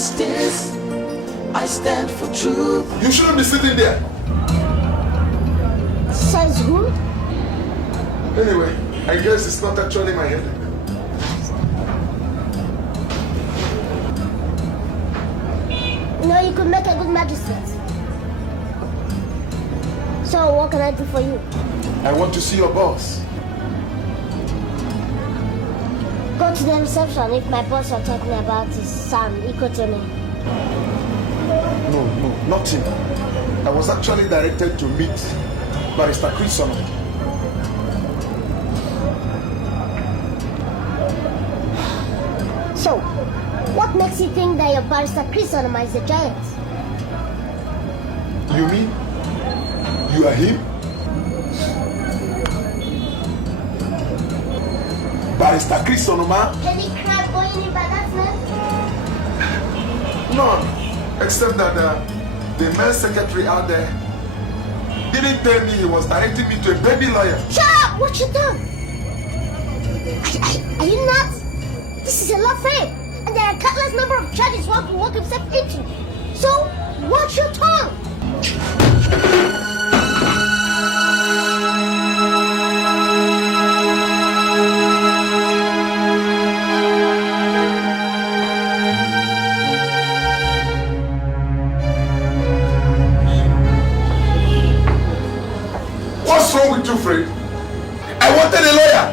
justice. I stand for truth. You shouldn't be sitting there. Says who? Anyway, I guess it's not actually my headache. No, you could make a good magistrate. So what can I do for you? I want to see your boss. Go to the reception. If my boss are talking about his son, he could tell me. No, not him. I was actually directed to meet Barrister Chris Solomon. So, what makes you think that your Barrister Chris Solomon is a giant? You mean you are him? Barrister Chris Solomon? Any crab going in by that name? None, except that the men's secretary out there didn't tell me he was directing me to a baby lawyer. Shut up! What you done? Are you nuts? This is a law firm, and there are countless number of charges one can work himself into. So, watch your tongue! What's wrong with you, Fred? I wanted a lawyer,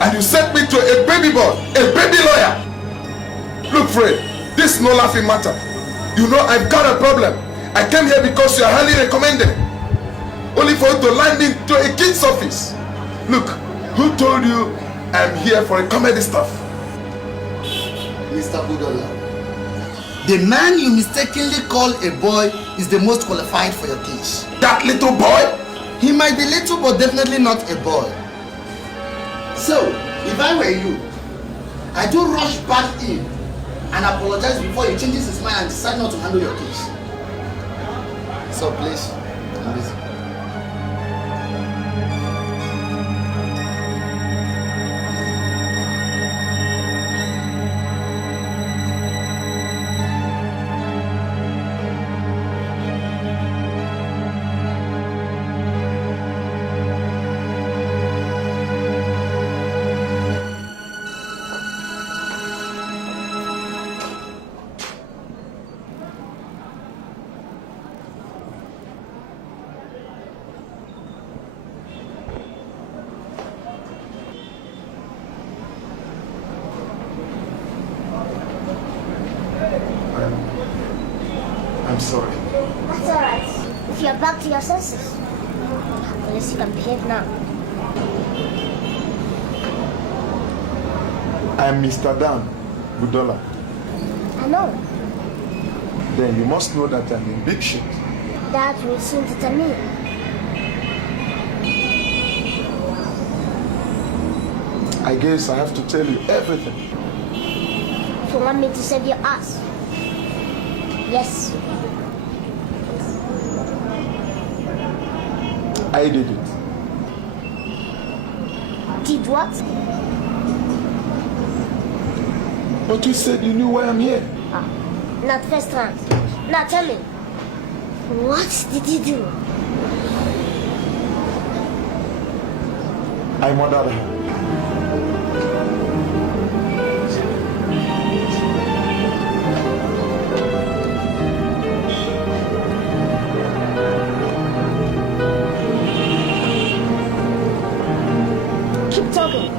and you sent me to a baby boy, a baby lawyer. Look, Fred, this is no laughing matter. You know I've got a problem. I came here because you are highly recommended, only for you to land into a king's office. Look, who told you I'm here for a comedy stuff? Mr. Budola, the man you mistakenly call a boy is the most qualified for your case. That little boy? He might be little, but definitely not a boy. So, if I were you, I do rush back in and apologize before he changes his mind and decides not to handle your case. So please, I'm busy. I'm sorry. That's alright. If you're back to your senses, at least you can behave now. I'm Mr. Dan Budola. I know. Then you must know that I'm in big shit. That will soon determine. I guess I have to tell you everything. If you want me to save your ass. Yes. I did it. Did what? But you said you knew why I'm here. Ah, not first round. Now tell me. What did you do? I murdered her. Keep talking.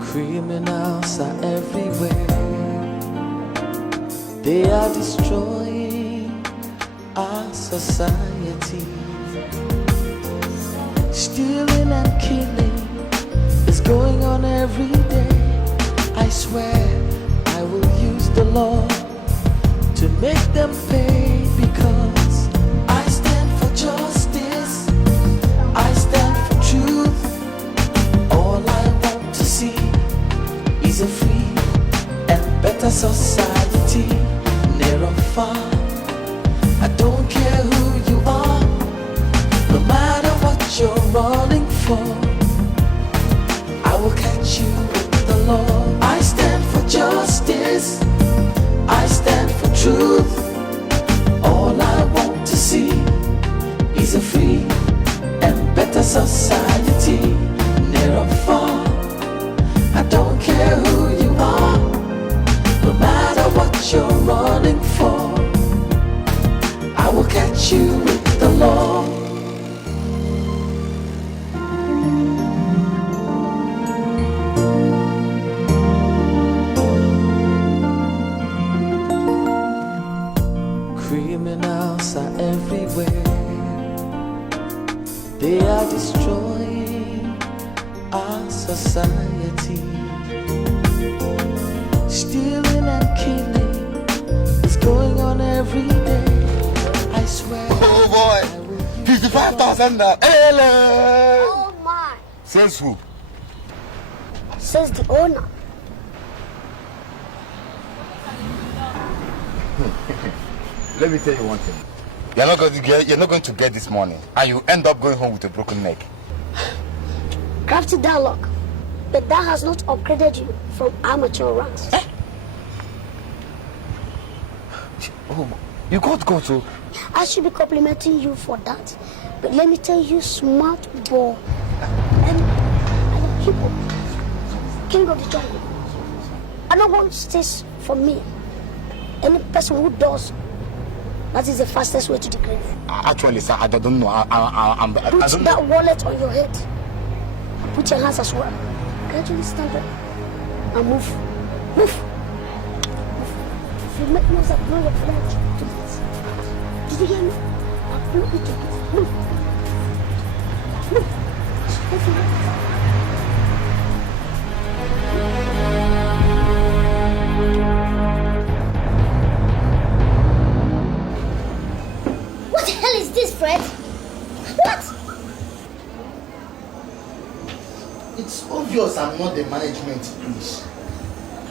Criminals are everywhere. They are destroying our society. Stealing and killing is going on every day. I swear I will use the law to make them pay, because I stand for justice, I stand for truth. All I want to see is a free and better society, near or far. I don't care who you are, no matter what you're running for, I will catch you with the law. I stand for justice, I what you're running for. I will catch you with the law. Criminals are everywhere. They are destroying our society. Stealing and killing is going on every day. I swear. Oh boy, 55,000 now. Oh my. Says who? Says the owner. Let me tell you one thing. You're not going to get this money, and you end up going home with a broken neck. Crafty dialogue. But that has not upgraded you from amateur ranks. Oh, you got to go to. I should be complimenting you for that. But let me tell you, smart boy. And king of the jungle. I don't want this for me. Any person who does, that is the fastest way to the grave. Actually, sir, I don't know. I Put don't that know. wallet on your head. Put your hands as well. Gradually stand up and move. Move. If you make noise, I'll blow your flag to bits. Did you hear me? I'll blow it to bits. Move. Move. If you What the hell is this, Fred? What? It's obvious I'm not the management, please.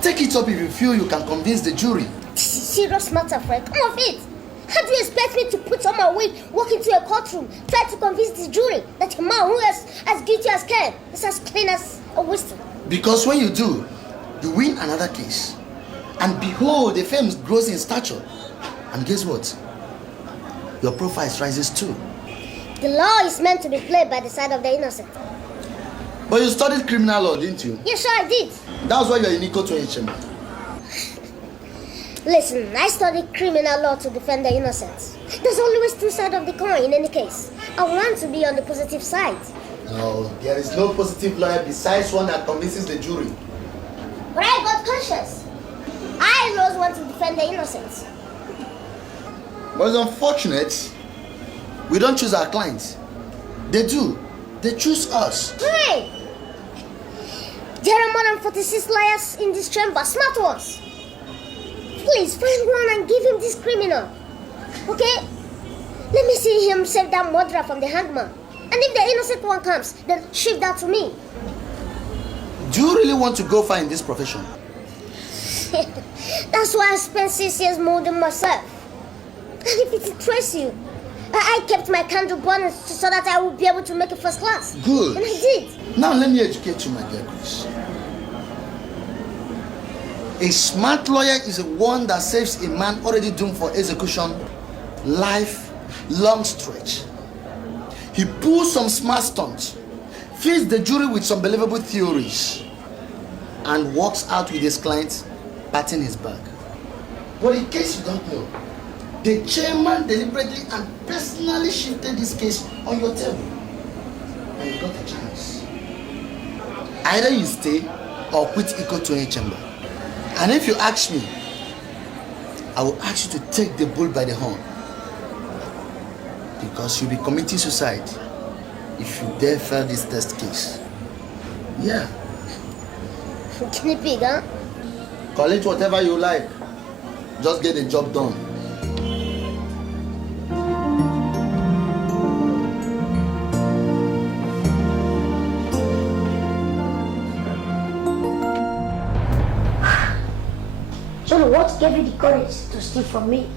Take it up if you feel you can convince the jury. This is serious matter, Fred. Come off it. How do you expect me to put on my wig, walk into a courtroom, try to convince the jury that a man who is as guilty as Ken is as clean as a whistle? Because when you do, you win another case. And behold, the fame grows in stature. And guess what? Your profile rises too. The law is meant to be played by the side of the innocent. But you studied criminal law, didn't you? Yes, sure I did. That's why you're in Iko Chamber. Listen, I studied criminal law to defend the innocent. There's always two sides of the coin in any case. I want to be on the positive side. No, there is no positive lawyer besides one that convinces the jury. But I got conscious. I always want to defend the innocent. But it's unfortunate, we don't choose our clients. They do. They choose us. Hey! There are more than 46 lawyers in this chamber, smart ones. Please find one and give him this criminal. Okay? Let me see him save that murderer from the hangman. And if the innocent one comes, then shift that to me. Do you really want to go far in this profession? That's why I spent 6 years molding myself. And if it interests you, I kept my candle burning so that I would be able to make it first class. Good. And I did. Now let me educate you, my dear Chris. A smart lawyer is one that saves a man already doomed for execution life long stretch. He pulls some smart stunts, feeds the jury with some believable theories, and walks out with his client patting his back. But in case you don't know, the chairman deliberately and personally shifted this case on your table, and you got a chance. Either you stay or quit Iko Chamber. And if you ask me, I will ask you to take the bull by the horn, because you'll be committing suicide if you dare fail this test case. Yeah. Guinea pig, huh? Call it whatever you like. Just get the job done. So what gave you the courage to steal from me?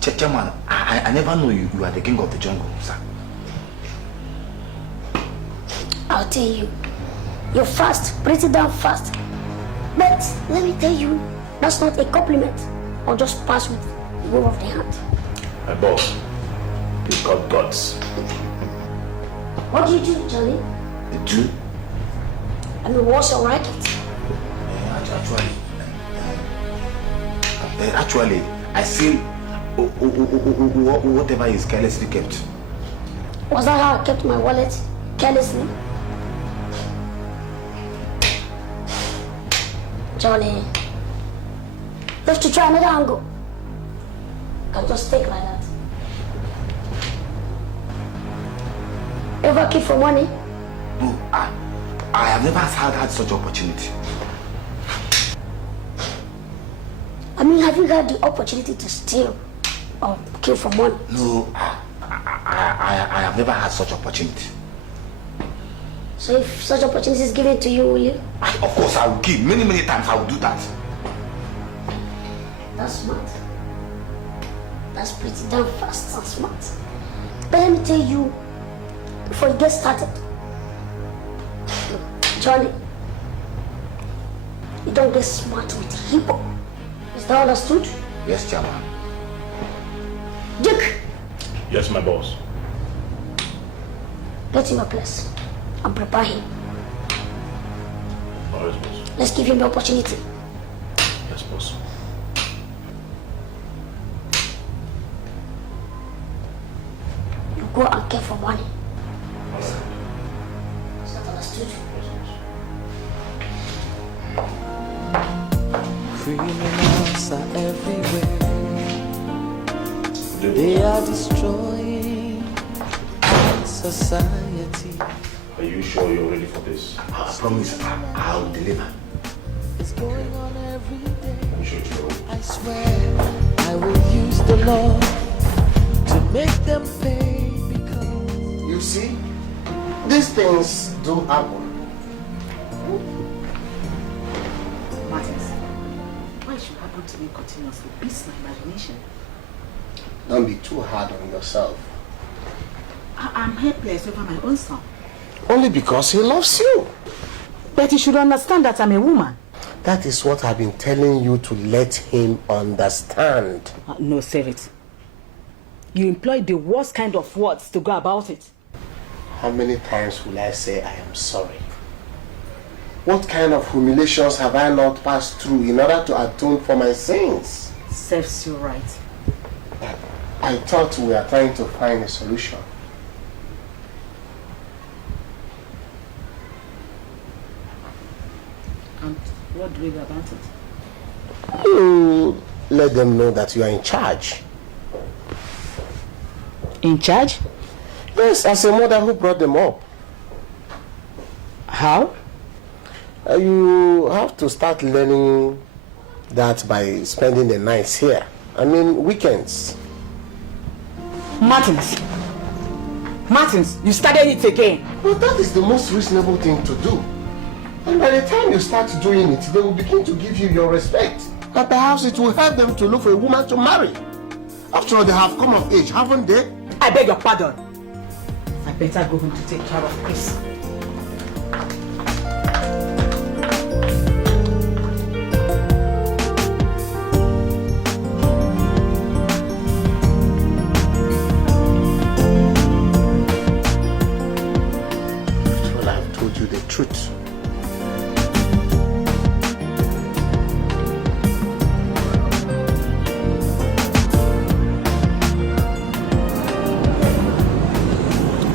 Chairman, I never knew you are the king of the jungle, sir. I'll tell you. You're fast, pretty damn fast. But let me tell you, that's not a compliment. Or just pass with the wave of the hand. My boss, you got guts. What do you do, Johnny? The two? I mean, what's your racket? Actually, Actually, I see whatever is carelessly kept. Was that how I kept my wallet carelessly? Johnny, you have to try another angle. Can just take like that. Ever keep for money? No, I have never had such opportunity. I mean, have you had the opportunity to steal or kill for money? No, I have never had such opportunity. So if such opportunity is given to you, will you? Of course, I will kill. Many times I will do that. That's smart. That's pretty damn fast and smart. But let me tell you, before you get started, Johnny, you don't get smart with hip-hop. Is that understood? Yes, Chairman. Dick, Yes, my boss. get him a place and prepare him. Oh, yes, boss. Let's give him the opportunity. Yes, boss. You go and care for money. Is that understood? Criminals are everywhere. They are destroying our society. Are you sure you're ready for this? I promise I'll deliver. It's going on every day. Are you sure it's ready? I swear I will use the law to make them pay because You see, these things do happen. Martins, why should happen to me continuously beats my imagination. Don't be too hard on yourself. I'm helpless over my own son. Only because he loves you. But you should understand that I'm a woman. That is what I've been telling you to let him understand. No, save it. You employ the worst kind of words to go about it. How many times will I say I am sorry? What kind of humiliations have I not passed through in order to atone for my sins? Serves you right. I thought we were trying to find a solution. And what do we do about it? You let them know that you are in charge. In charge? Yes, as a mother who brought them up. How? You have to start learning that by spending the nights here. I mean, weekends. Martins, you started it again. But that is the most reasonable thing to do. And by the time you start doing it, they will begin to give you your respect. And perhaps it will help them to look for a woman to marry. After all, they have come of age, haven't they? I beg your pardon. I better go home to take care of Chris. Well, I've told you the truth.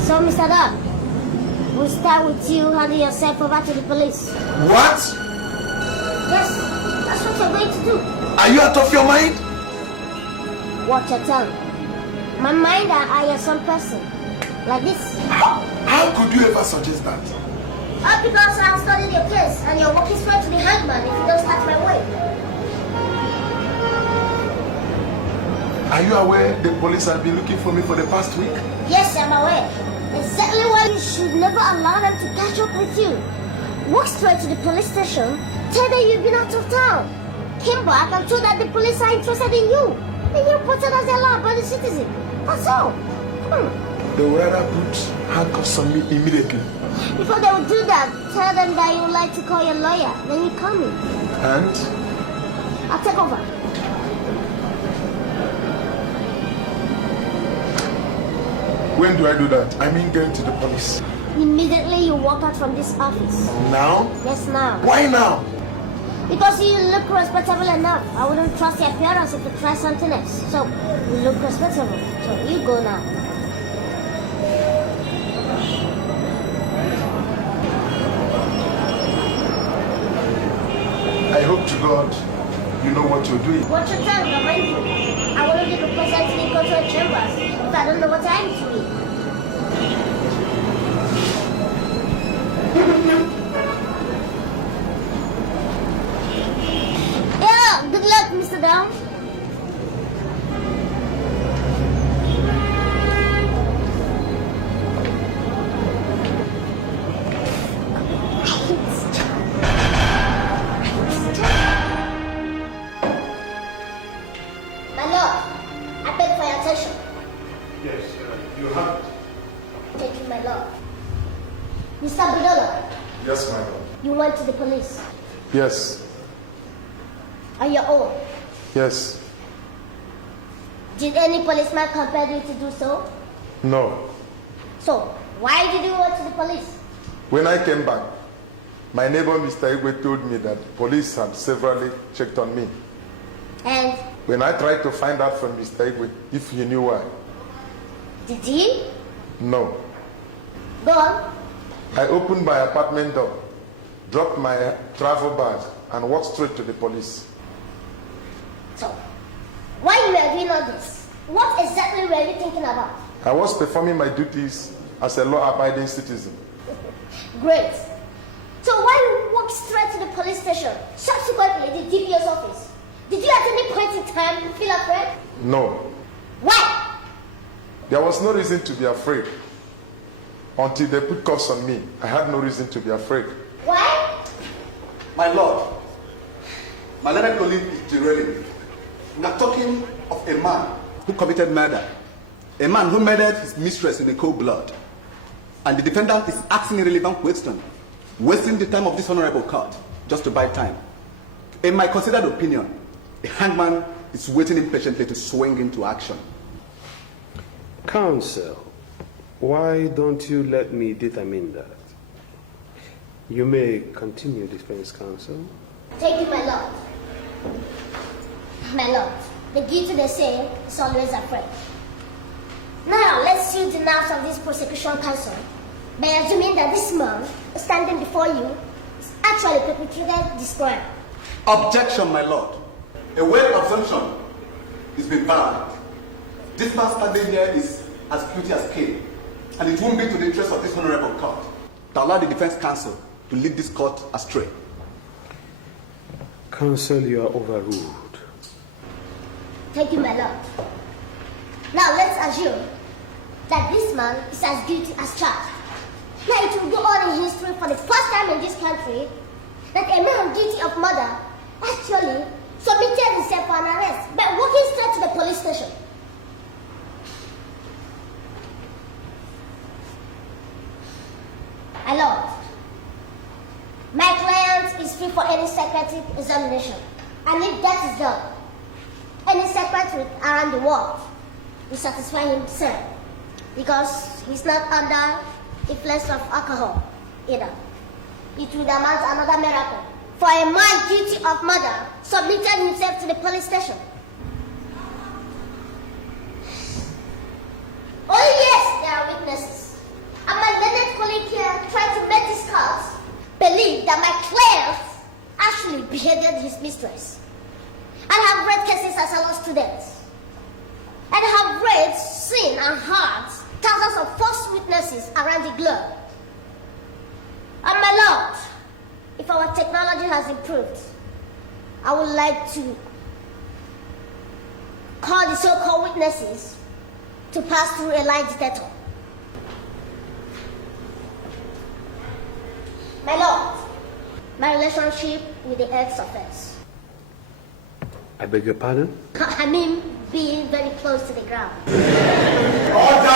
So, Mr. Dog, we'll start with you handing yourself over to the police. What? Yes, that's what you're going to do. Are you out of your mind? Watch your tongue. My mind, I am some person. Like this. How could you ever suggest that? All because I'm studying your case and you're walking straight to the hangman if you don't start my way. Are you aware the police have been looking for me for the past week? Yes, I'm aware. Exactly why you should never allow them to catch up with you. Walk straight to the police station, tell them you've been out of town. Came back and told that the police are interested in you. And you're put as a law-abiding citizen. That's all. They will rather put handcuffs on me immediately. Before they will do that, tell them that you would like to call your lawyer. Then you call me. And I'll take over. when do I do that? I mean going to the police. Immediately you walk out from this office. Now? Yes, now. Why now? Because you look respectable enough. I wouldn't trust your appearance if you try something else. So, you look respectable. So, you go now. I hope to God you know what you're doing. Watch your time, remind you. I wouldn't be representing in control chambers if I don't know what I'm doing. Yeah, good luck, Mr. Down. My lord, I beg for your attention. Yes, you have it. Thank you, my lord. Mr. Budola, Yes, my lord. you went to the police Yes. on your own. Yes. Did any policeman compel you to do so? No. So, why did you go to the police? When I came back, my neighbor Mr. Igwe told me that the police had severally checked on me. And When I tried to find out from Mr. Igwe if he knew why, did he? no. Go on. I opened my apartment door, dropped my travel bag, and walked straight to the police. So, why you were doing all this? What exactly were you thinking about? I was performing my duties as a law-abiding citizen. Great. So why you walk straight to the police station, subsequently the DPO's office? Did you at any point in time feel afraid? No. Why? There was no reason to be afraid. Until they put cuffs on me, I had no reason to be afraid. Why? My lord, my learned colleague is derailing me. We are talking of a man who committed murder. A man who murdered his mistress in a cold blood. And the defendant is asking irrelevant questions, wasting the time of this honorable court just to buy time. In my considered opinion, the hangman is waiting impatiently to swing into action. Counsel, why don't you let me determine that? You may continue, defense counsel. Thank you, my lord. My lord, the guilty they say is always afraid. Now, let's see the nerves of this prosecution counsel by assuming that this man standing before you is actually perpetrated this crime. Objection, my lord. A weight assumption is been found. This man standing here is as guilty as Cain, and it won't be to the interest of this honorable court to allow the defense counsel to lead this court astray. Counsel, you are overruled. Thank you, my lord. Now, let's assume that this man is as guilty as charged. Now, it will go on in history for the first time in this country that a man guilty of murder actually submitted himself for an arrest by walking straight to the police station. My lord, my client is free for any psychiatric examination. And if that is done, any psychiatrist around the world will satisfy himself because he's not under influence of alcohol either. It would amount to another miracle for a man guilty of murder submitted himself to the police station. Oh yes, there are witnesses. And my learned colleague here tried to make this court believe that my client actually beheaded his mistress. And have read cases as a law student. And have read, seen, and heard thousands of false witnesses around the globe. And my lord, if our technology has improved, I would like to call the so-called witnesses to pass through a lie detector. My lord, my relationship with the ex-offense. I beg your pardon? I mean, being very close to the ground. Order!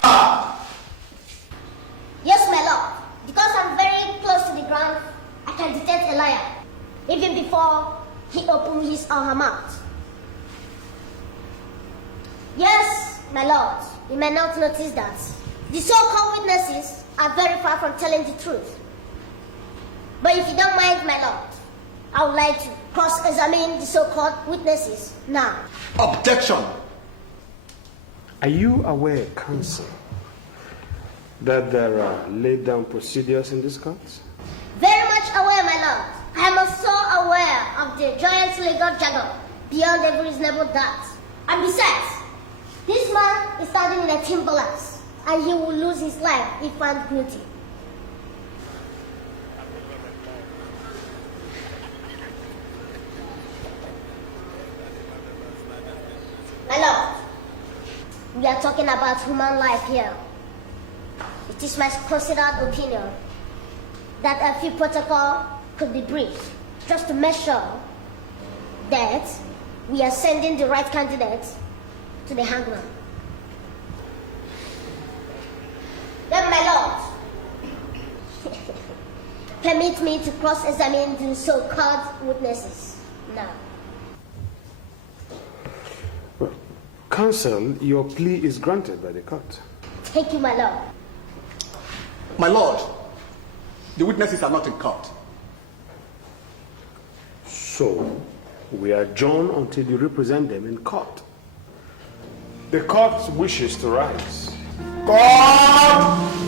Yes, my lord. Because I'm very close to the ground, I can detect a liar, even before he opens his or her mouth. Yes, my lord. You may not notice that. The so-called witnesses are very far from telling the truth. But if you don't mind, my lord, I would like to cross-examine the so-called witnesses now. Objection. Are you aware, counsel, that there are laid down procedures in this court? Very much aware, my lord. I am also aware of the giant legal jargon beyond every reasonable doubt. And besides, this man is standing in a timberlands, and he will lose his life if found guilty. My lord, we are talking about human life here. It is my considered opinion that a fee protocol could be briefed just to make sure that we are sending the right candidate to the hangman. Then, my lord, permit me to cross-examine the so-called witnesses now. Counsel, your plea is granted by the court. Thank you, my lord. My lord, the witnesses are not in court. So, we adjourn until you represent them in court. The court wishes to rise. God